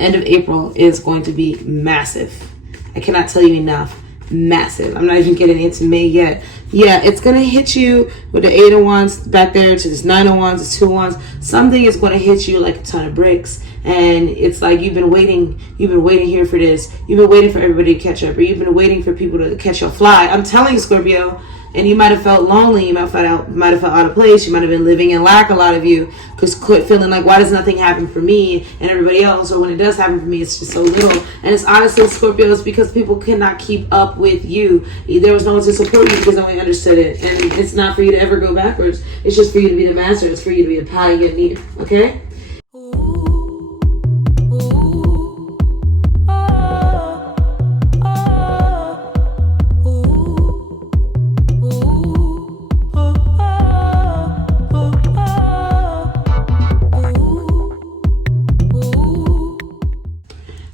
end of April is going to be massive. I cannot tell you enough. Massive. I'm not even getting into May yet. Yeah, it's going to hit you with the 8 of Wands back there to this 9 of Wands, this 2 of Wands. Something is going to hit you like a ton of bricks. And it's like you've been waiting here for this. You've been waiting for everybody to catch up, or you've been waiting for people to catch your fly. I'm telling you, Scorpio. And you might have felt lonely. You might have felt out of place. You might have been living in lack, a lot of you, because quit feeling like, why does nothing happen for me and everybody else? Or when it does happen for me, it's just so little. And it's honestly, Scorpio, it's because people cannot keep up with you. There was no one to support you because no one understood it. And it's not for you to ever go backwards. It's just for you to be the master. It's for you to be the pioneer. Okay?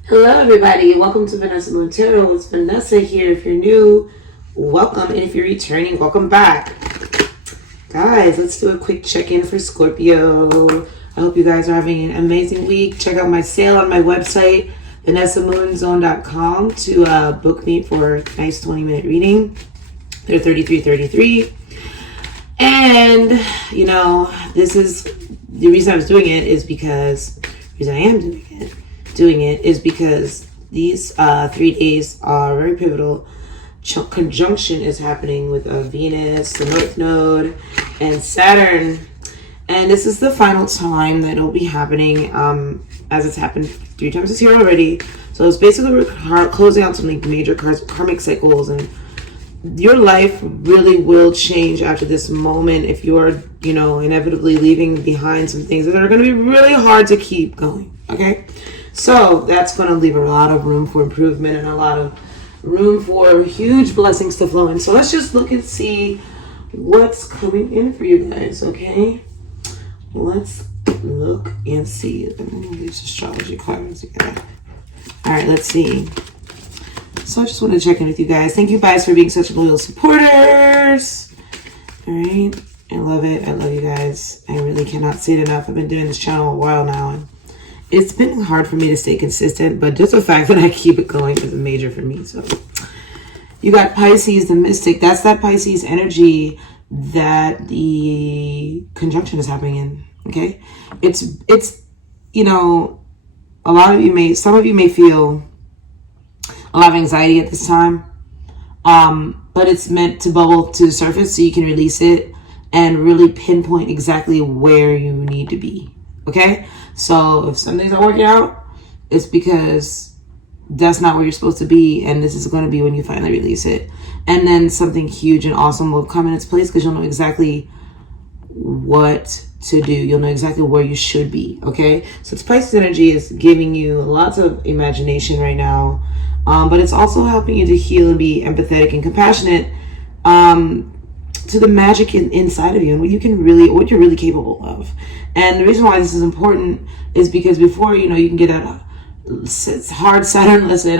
Hello everybody, welcome to Vanessa Moongirl. It's Vanessa here. If you're new, welcome, and if you're returning, welcome back. Guys, let's do a quick check-in for Scorpio. I hope you guys are having an amazing week. Check out my sale on my website, vanessamoongirl.com, to book me for a nice 20-minute reading. They're $33.33. And, you know, this is the reason I was doing it is because, the reason I am doing it is because these 3 days are very pivotal. Conjunction is happening with Venus, the North Node, and Saturn. And this is the final time that it'll be happening, as it's happened 3 times this year already. So it's basically we're closing out some like major karmic cycles, and your life really will change after this moment if you're, you know, inevitably leaving behind some things that are going to be really hard to keep going, okay? So that's going to leave a lot of room for improvement and a lot of room for huge blessings to flow in. So let's just look and see what's coming in for you guys, okay? Let's look and see. Let me move these astrology cards again. All right, let's see. So I just want to check in with you guys. Thank you guys for being such loyal supporters. All right. I love it. I love you guys. I really cannot say it enough. I've been doing this channel a while now, and it's been hard for me to stay consistent, but just the fact that I keep it going is major for me. So you got Pisces, the mystic. That's that Pisces energy that the conjunction is happening in. Okay. It's, you know, some of you may feel a lot of anxiety at this time. But it's meant to bubble to the surface so you can release it and really pinpoint exactly where you need to be. Okay? So if something's not working out, it's because that's not where you're supposed to be, and this is going to be when you finally release it. And then something huge and awesome will come in its place because you'll know exactly what to do. You'll know exactly where you should be, okay? So it's Pisces energy is giving you lots of imagination right now, but it's also helping you to heal and be empathetic and compassionate to the magic inside of you and what you're really capable of. And the reason why this is important is because before, you know, you can get that hard Saturn lesson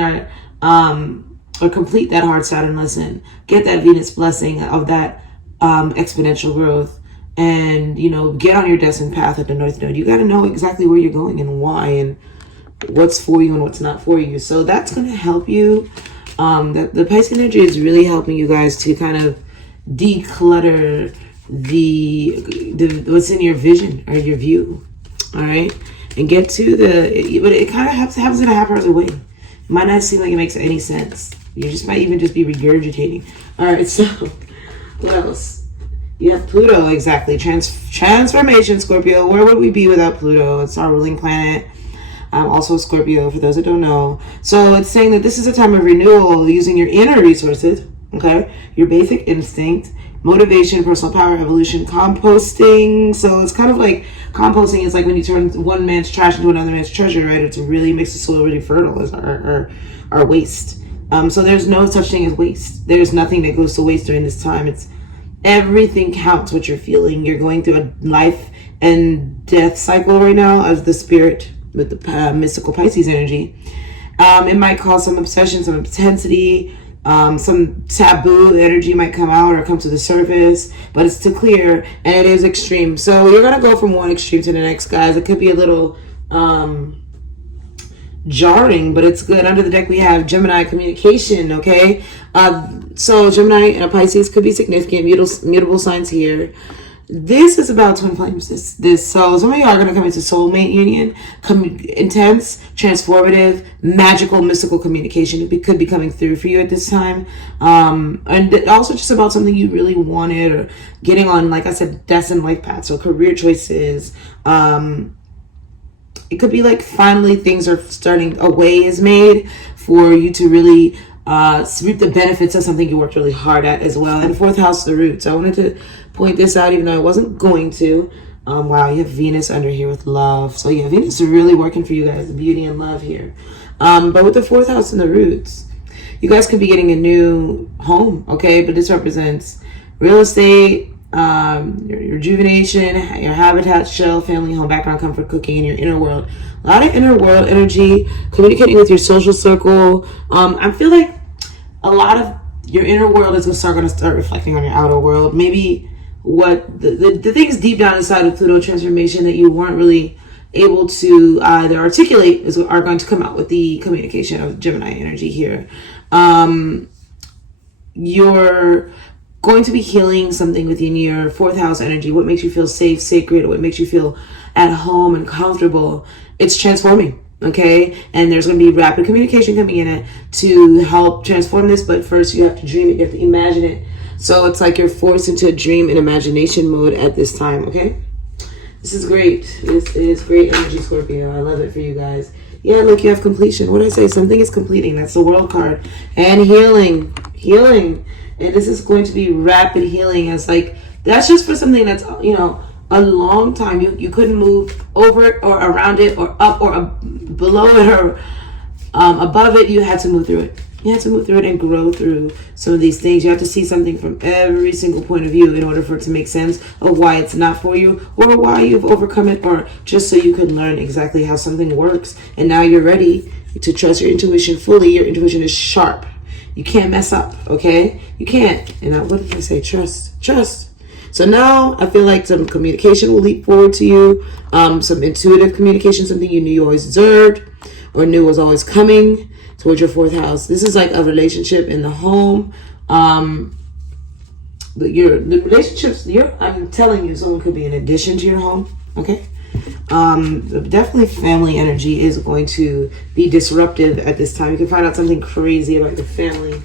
or complete that hard Saturn lesson, get that Venus blessing of that exponential growth, and, you know, get on your destined path at the North Node. You got to know exactly where you're going and why and what's for you and what's not for you. So that's going to help you. The Pisces energy is really helping you guys to kind of declutter the what's in your vision or your view, all right, and get to but it kind of happens in a haphazard way. It might not seem like it makes any sense. You just might even just be regurgitating. All right, so what else? You have Pluto, exactly. Transformation, Scorpio. Where would we be without Pluto? It's our ruling planet. Also Scorpio, for those that don't know. So it's saying that this is a time of renewal using your inner resources, okay? Your basic instinct, motivation, personal power, evolution, composting. So it's kind of like composting is like when you turn one man's trash into another man's treasure, right? It's really makes the soil really fertile as our waste. So there's no such thing as waste. There's nothing that goes to waste during this time. It's everything counts what you're feeling. You're going through a life and death cycle right now as the spirit with the mystical Pisces energy. It might cause some obsession, some intensity, some taboo energy might come out or come to the surface, but it's to clear, and it is extreme. So you're going to go from one extreme to the next, guys. It could be a little jarring, but it's good. Under the deck we have Gemini, communication. Okay, so Gemini and a Pisces could be significant, mutable signs here. This is about twin flames. So some of you are going to come into soulmate union, intense, transformative, magical, mystical communication. It could be coming through for you at this time. And also just about something you really wanted, or getting on, like I said, destined life paths, so career choices. It could be like finally things are starting, a way is made for you to really reap the benefits of something you worked really hard at as well. And fourth house, the roots. I wanted to point this out even though I wasn't going to. Wow, you have Venus under here with love. So yeah, Venus is really working for you guys, the beauty and love here. But with the fourth house and the roots, you guys could be getting a new home, okay? But this represents real estate, your rejuvenation, your habitat, shell, family, home, background, comfort, cooking, and your inner world. A lot of inner world energy, communicating with your social circle. I feel like a lot of your inner world is going to start reflecting on your outer world. Maybe what the things deep down inside of Pluto transformation that you weren't really able to either articulate are going to come out with the communication of Gemini energy here. You're going to be healing something within your fourth house energy. What makes you feel safe, sacred, what makes you feel at home and comfortable. It's transforming, okay? And there's going to be rapid communication coming in it to help transform this, but first you have to dream it, you have to imagine it. So it's like you're forced into a dream and imagination mode at this time, okay? This is great. This is great energy, Scorpio. I love it for you guys. Yeah, look, you have completion. What did I say? Something is completing. That's the World card. And healing. And this is going to be rapid healing. As like, that's just for something that's, a long time. You couldn't move over it or around it or up or below it or above it. You had to move through it. You have to move through it and grow through some of these things. You have to see something from every single point of view in order for it to make sense of why it's not for you or why you've overcome it, or just so you can learn exactly how something works. And now you're ready to trust your intuition fully. Your intuition is sharp. You can't mess up, okay? You can't. And now, what did I say? Trust. So now I feel like some communication will leap forward to you. Some intuitive communication, something you knew you always deserved or knew was always coming towards your fourth house. This is like a relationship in the home. The relationships, I'm telling you, someone could be in addition to your home, okay? Definitely family energy is going to be disruptive at this time. You can find out something crazy about your family.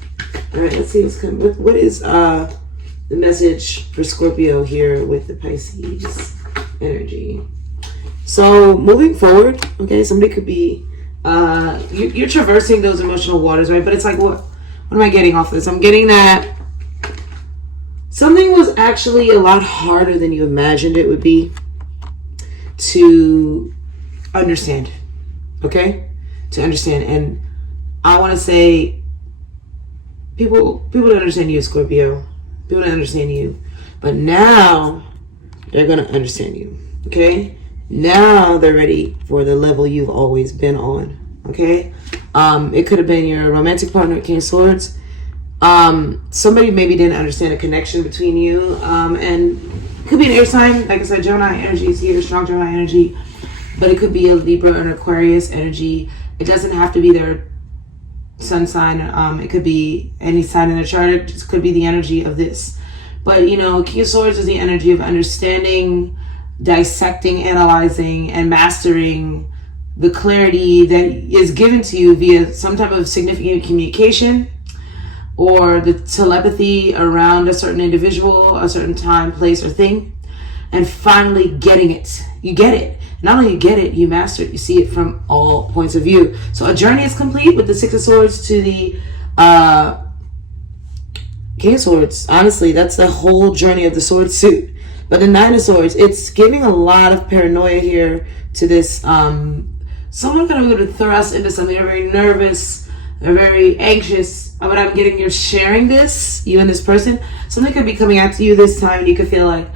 All right, let's see what's coming. What is the message for Scorpio here with the Pisces energy? So moving forward, okay, somebody could be you're traversing those emotional waters, right? But it's like, what am I getting off this? I'm getting that something was actually a lot harder than you imagined it would be to understand, okay? To understand. And I want to say people don't understand you, Scorpio. People don't understand you. But now they're going to understand you, okay? Now they're ready for the level you've always been on, okay? It could have been your romantic partner at King of Swords. Somebody maybe didn't understand a connection between you, and it could be an air sign. Like I said, Gemini energy is here, strong Gemini energy, but it could be a Libra and Aquarius energy. It doesn't have to be their sun sign. It could be any sign in the chart. It just could be the energy of this. But, King of Swords is the energy of understanding, dissecting, analyzing, and mastering the clarity that is given to you via some type of significant communication or the telepathy around a certain individual, a certain time, place, or thing, and finally getting it. You get it. Not only you get it, you master it. You see it from all points of view. So a journey is complete with the Six of Swords to the King of Swords. Honestly, that's the whole journey of the sword suit. But the Nine of Swords, it's giving a lot of paranoia here to this. Someone going to be able to thrust into something. They're very nervous. They're very anxious. But I'm getting you're sharing this, you and this person. Something could be coming out to you this time, and you could feel like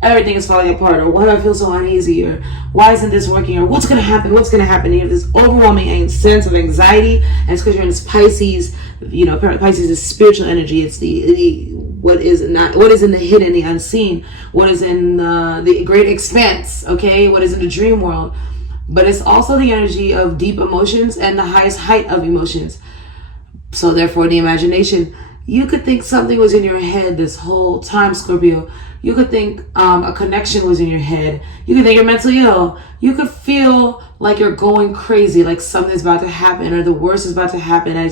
everything is falling apart, or why do I feel so uneasy, or why isn't this working, or what's going to happen? You have this overwhelming sense of anxiety, and it's because you're in this Pisces. Pisces is spiritual energy. It's the what is in the hidden, the unseen, what is in the great expanse, okay, what is in the dream world. but it's also the energy of deep emotions and the highest height of emotions. So therefore, the imagination. You could think something was in your head this whole time, Scorpio. You could think a connection was in your head. You could think you're mentally ill. You could feel like you're going crazy, like something's about to happen or the worst is about to happen.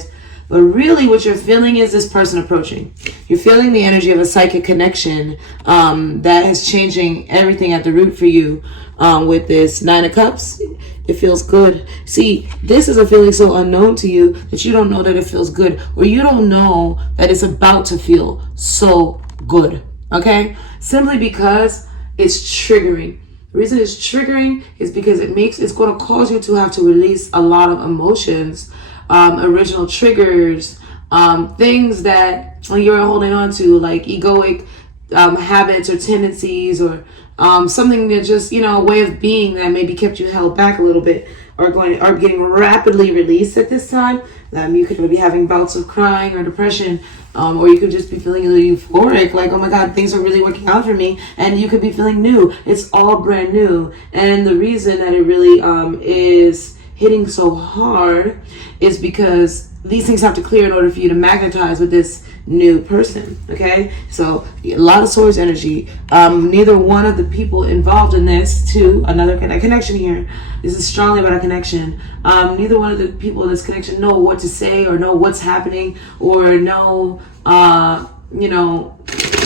But really what you're feeling is this person approaching. You're feeling the energy of a psychic connection that is changing everything at the root for you with this Nine of Cups. It feels good. See, this is a feeling so unknown to you that you don't know that it feels good, or you don't know that it's about to feel so good. Okay? Simply because it's triggering. The reason it's triggering is because it's going to cause you to have to release a lot of emotions, original triggers, things that you're holding on to, like egoic habits or tendencies, or something that just, a way of being that maybe kept you held back a little bit, are getting rapidly released at this time. You could be having bouts of crying or depression, or you could just be feeling a little euphoric, like, oh my God, things are really working out for me. And you could be feeling new. It's all brand new. And the reason that it really is hitting so hard is because these things have to clear in order for you to magnetize with this new person. Okay, so a lot of Swords energy. Neither one of the people involved in this, to another connection here, this is strongly about a connection. Neither one of the people in this connection know what to say, or know what's happening, or know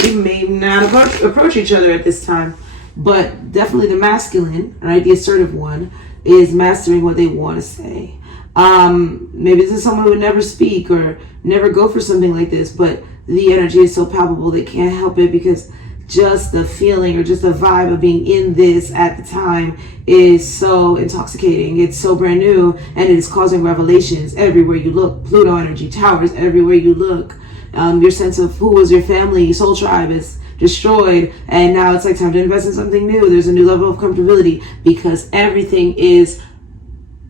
we may not approach each other at this time. But definitely the masculine, right, the assertive one, is mastering what they want to say. Maybe this is someone who would never speak or never go for something like this, but the energy is so palpable they can't help it, because just the feeling or just the vibe of being in this at the time is so intoxicating. It's so brand new, and it is causing revelations everywhere you look. Pluto energy towers everywhere you look. Your sense of who was your family, soul tribe is destroyed, and now it's like time to invest in something new. There's a new level of comfortability because everything is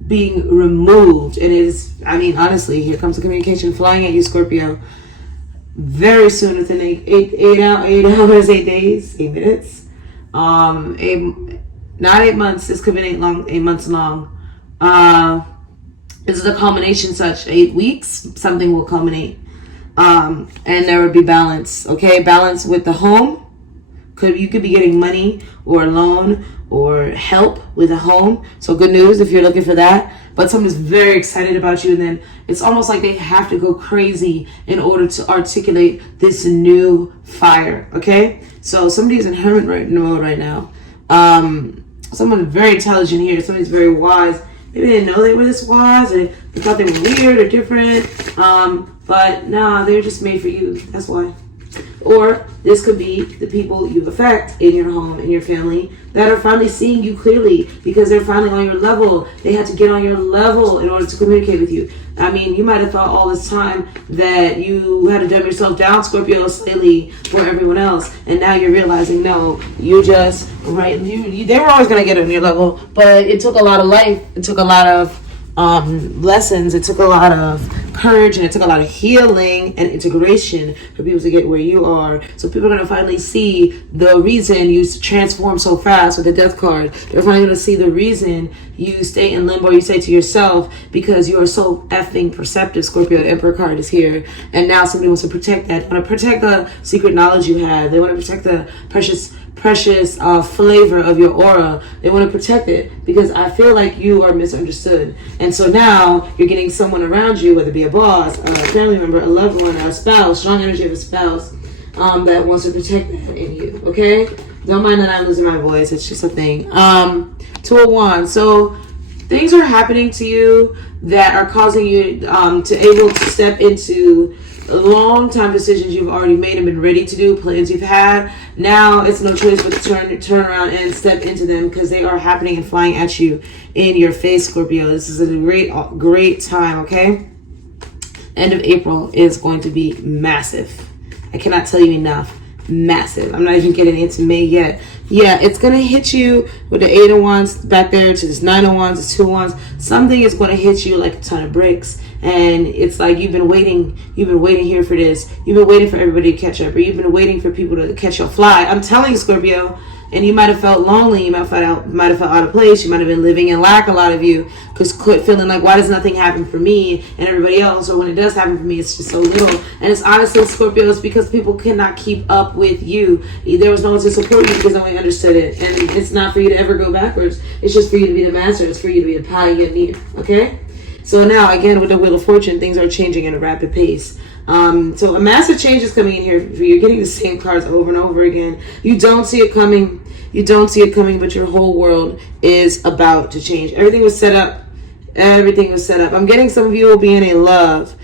being removed. It is, honestly, here comes the communication flying at you, Scorpio. Very soon, within 8 hours, 8 days, 8 minutes, not 8 months. This could be 8 months long. This is a culmination. Such 8 weeks, something will culminate, and there will be balance. Okay, balance with the home. You could be getting money or a loan or help with a home. So good news if you're looking for that. But someone's very excited about you, and then it's almost like they have to go crazy in order to articulate this new fire. Okay, so somebody's in hermit mode right now. Someone very intelligent here. Somebody's very wise. Maybe they didn't know they were this wise, and they thought they were weird or different. But no, they're just made for you. That's why. Or this could be the people you affect in your home, in your family, that are finally seeing you clearly because they're finally on your level. They had to get on your level in order to communicate with you. You might have thought all this time that you had to dumb yourself down, Scorpio, slightly for everyone else. And now you're realizing, no, you just, right, they were always going to get on your level. But it took a lot of life. It took a lot of lessons. It took a lot of courage, and it took a lot of healing and integration for people to get where you are. So people are going to finally see the reason you transform so fast with the Death card. They're finally going to see the reason you stay in limbo. You say to yourself, because you are so effing perceptive, Scorpio. The Emperor card is here, and now somebody wants to protect that. They want to protect the secret knowledge you have. They want to protect the precious flavor of your aura. They want to protect it because I feel like you are misunderstood. And so now you're getting someone around you, whether it be a boss, a family member, a loved one, a spouse, strong energy of a spouse, that wants to protect that in you. Okay? Don't mind that I'm losing my voice. It's just a thing. 2 of Wands. So things are happening to you that are causing you to able to step into long time decisions you've already made and been ready to do, plans you've had. Now it's no choice but to turn around and step into them because they are happening and flying at you in your face, Scorpio. This is a great time, okay? End of April is going to be massive. I cannot tell you enough. Massive. I'm not even getting into May yet. Yeah, it's going to hit you with the 8 of Wands back there to this 9 of Wands, this 2 of Wands. Something is going to hit you like a ton of bricks. And it's like you've been waiting here for this. You've been waiting for everybody to catch up, or you've been waiting for people to catch your fly. I'm telling you, Scorpio, And you might have felt lonely. You might have felt out of place. You might have been living in lack, a lot of you, because feeling like, why does nothing happen for me and everybody else? Or when it does happen for me, it's just so little. And it's honestly, Scorpio, it's because people cannot keep up with you. There was no one to support you because no one understood it. And it's not for you to ever go backwards. It's just for you to be the master. It's for you to be the pioneer. Okay? So now, again, with the Wheel of Fortune, things are changing at a rapid pace. So a massive change is coming in here for you. You're getting the same cards over and over again. You don't see it coming. You don't see it coming, but your whole world is about to change. Everything was set up. Everything was set up. I'm getting some of you will be in a love.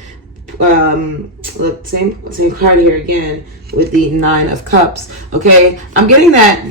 Look, same card here again with the 9 of Cups. Okay, I'm getting that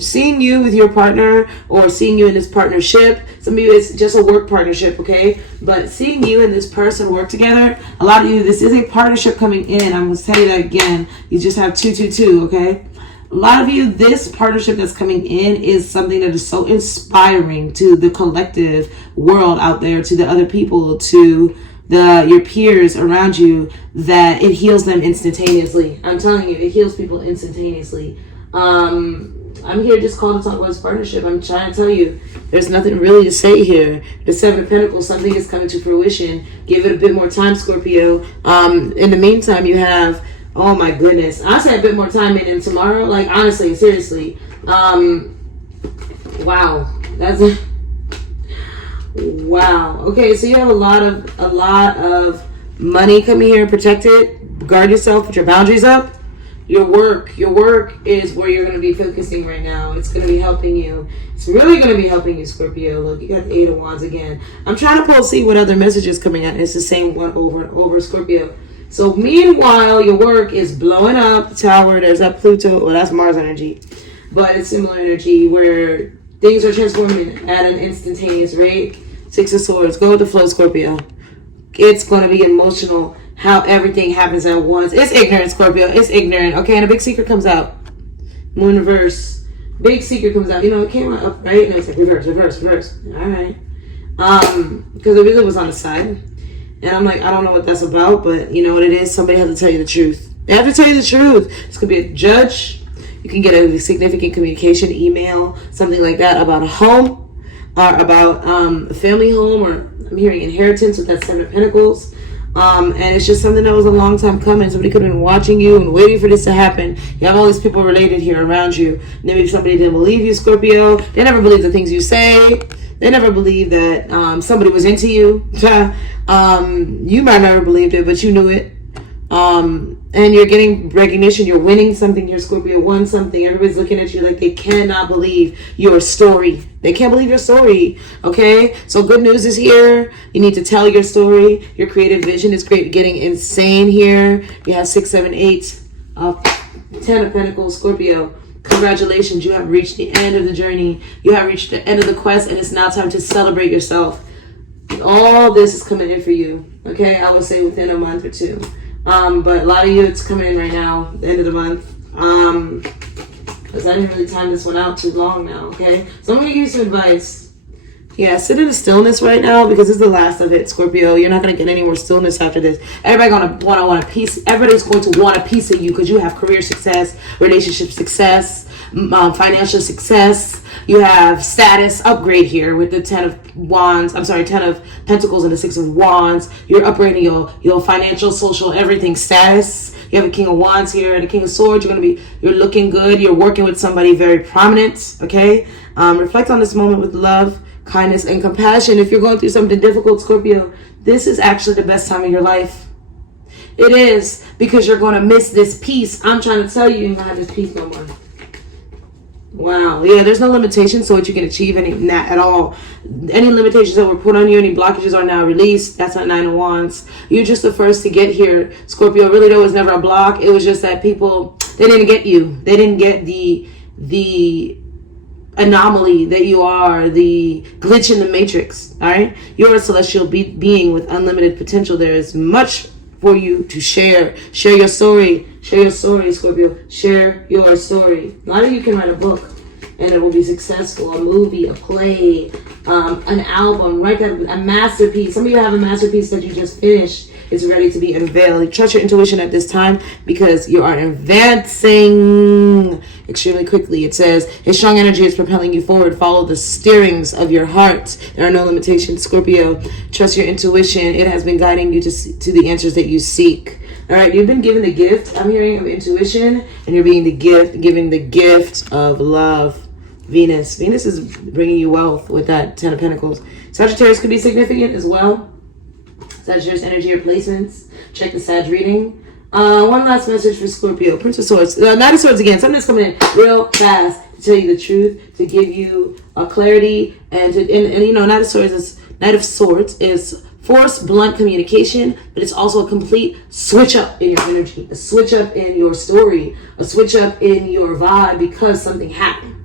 seeing you with your partner, or seeing you in this partnership. Some of you it's just a work partnership, okay? But seeing you and this person work together, a lot of you, this is a partnership coming in. I'm going to tell you that again. You just have 222, okay? A lot of you, this partnership that's coming in is something that is so inspiring to the collective world out there, to the other people, to your peers around you, that it heals them instantaneously. I'm telling you, it heals people instantaneously. I'm here just called to talk about this partnership. I'm trying to tell you, there's nothing really to say here. The 7 of Pentacles, something is coming to fruition. Give it a bit more time, Scorpio. In the meantime, you have, oh my goodness, I say a bit more time in tomorrow. Like, honestly, seriously. Wow. Wow. Okay, so you have a lot of money coming here. Protect it. Guard yourself. Put your boundaries up. Your work is where you're going to be focusing right now. It's going to be helping you. It's really going to be helping you, Scorpio. Look, you got the 8 of Wands again. I'm trying to see what other messages coming out. It's the same one over and over, Scorpio. So meanwhile, your work is blowing up. The Tower, there's that Pluto. Well, that's Mars energy. But it's similar energy where things are transforming at an instantaneous rate. 6 of Swords. Go with the flow, Scorpio. It's going to be emotional how everything happens at once. It's ignorant, Scorpio. It's ignorant. Okay, and a big secret comes out. Moon reverse. Big secret comes out. You know, it came out up, right? No, it's like reverse. All right. Because it really was on the side. And I'm like, I don't know what that's about, but you know what it is? Somebody has to tell you the truth. They have to tell you the truth. This could be a judge. You can get a significant communication, email, something like that about a home, or about a family home, or I'm hearing inheritance with that 7 of Pentacles. And it's just something that was a long time coming. Somebody could have been watching you and waiting for this to happen. You have all these people related here around you. Maybe somebody didn't believe you, Scorpio. They never believe the things you say. They never believe that somebody was into you. You might never believed it, but you knew it. And you're getting recognition. You're winning something. Your Scorpio won something. Everybody's looking at you like they cannot believe your story. They can't believe your story. Okay? So good news is here. You need to tell your story. Your creative vision is great. Getting insane here. You have 6, 7, 8. 10 of Pentacles, Scorpio. Congratulations. You have reached the end of the journey. You have reached the end of the quest, and it's now time to celebrate yourself. All this is coming in for you. Okay? I would say within a month or two. But a lot of you, it's coming in right now, the end of the month. Because I didn't really time this one out too long now, okay? So I'm going to give you some advice. Yeah, sit in the stillness right now because this is the last of it, Scorpio. You're not going to get any more stillness after this. Everybody's going to want a piece. Everybody's going to want a piece of you because you have career success, relationship success, financial success. You have status upgrade here with the 10 of Wands. I'm sorry, 10 of Pentacles and the 6 of Wands. You're upgrading your financial, social, everything status. You have a King of Wands here and a King of Swords. You're looking good. You're working with somebody very prominent. Okay. Reflect on this moment with love, kindness, and compassion. If you're going through something difficult, Scorpio, this is actually the best time of your life. It is, because you're going to miss this peace. I'm trying to tell you, you're going to have this peace no more. Wow. Yeah, there's no limitations to what you can achieve at all. Any limitations that were put on you, any blockages are now released. That's not 9 of Wands. You're just the first to get here, Scorpio. Really, there was never a block. It was just that people, they didn't get you. They didn't get the anomaly that you are, the glitch in the matrix. All right? You're a celestial being with unlimited potential. There is much for you to share. Share your story. Share your story, Scorpio. Share your story. A lot of you can write a book. and it will be successful. A movie, a play, an album, right? A masterpiece. Some of you have a masterpiece that you just finished. It's ready to be unveiled. Trust your intuition at this time because you are advancing extremely quickly. It says, his strong energy is propelling you forward. Follow the steerings of your heart. There are no limitations, Scorpio. Trust your intuition. It has been guiding you to the answers that you seek. All right, you've been given the gift, I'm hearing, of intuition, and you're being given the gift of love. Venus is bringing you wealth with that 10 of Pentacles. Sagittarius could be significant as well. Sagittarius energy replacements. Check the Sag reading. One last message for Scorpio. Prince of Swords. Knight of Swords again. Something that's coming in real fast to tell you the truth, to give you clarity, and you know, Knight of Swords is force, blunt communication, but it's also a complete switch up in your energy, a switch up in your story, a switch up in your vibe because something happened.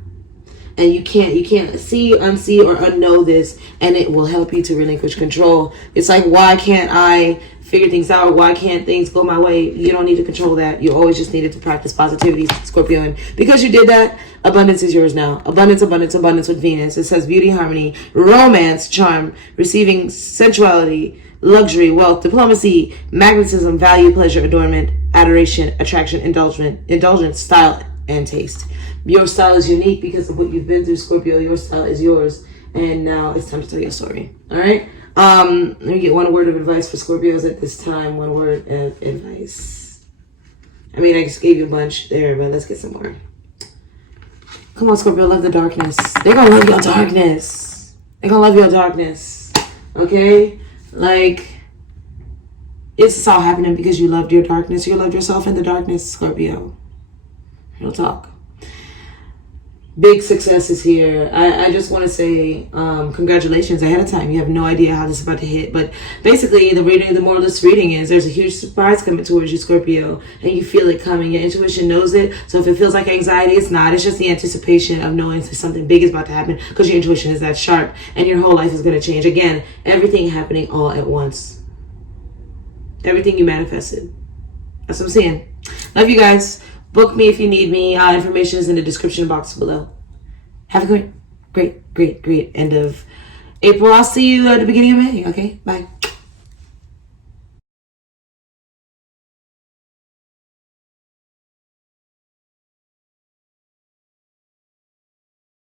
And you can't see, unsee, or unknow this, and it will help you to relinquish control. It's like, why can't I figure things out? Why can't things go my way? You don't need to control that. You always just needed to practice positivity, Scorpio. And because you did that, abundance is yours now. Abundance, abundance, abundance with Venus. It says beauty, harmony, romance, charm, receiving sensuality, luxury, wealth, diplomacy, magnetism, value, pleasure, adornment, adoration, attraction, indulgence, style, and taste. Your style is unique because of what you've been through, Scorpio. Your style is yours. And now it's time to tell your story. All right? Let me get one word of advice for Scorpios at this time. One word of advice. I mean, I just gave you a bunch there, but let's get some more. Come on, Scorpio. Love the darkness. They're going to love your darkness. They're going to love your darkness. Okay? Like, it's all happening because you loved your darkness. You loved yourself in the darkness, Scorpio. Real talk. Big success is here. I just want to say congratulations ahead of time. You have no idea how this is about to hit. But basically, the moral of this reading is there's a huge surprise coming towards you, Scorpio. And you feel it coming. Your intuition knows it. So if it feels like anxiety, it's not. It's just the anticipation of knowing that something big is about to happen because your intuition is that sharp. And your whole life is going to change. Again, everything happening all at once. Everything you manifested. That's what I'm saying. Love you guys. Book me if you need me. Information is in the description box below. Have a great end of April. I'll see you at the beginning of May. Okay? Bye.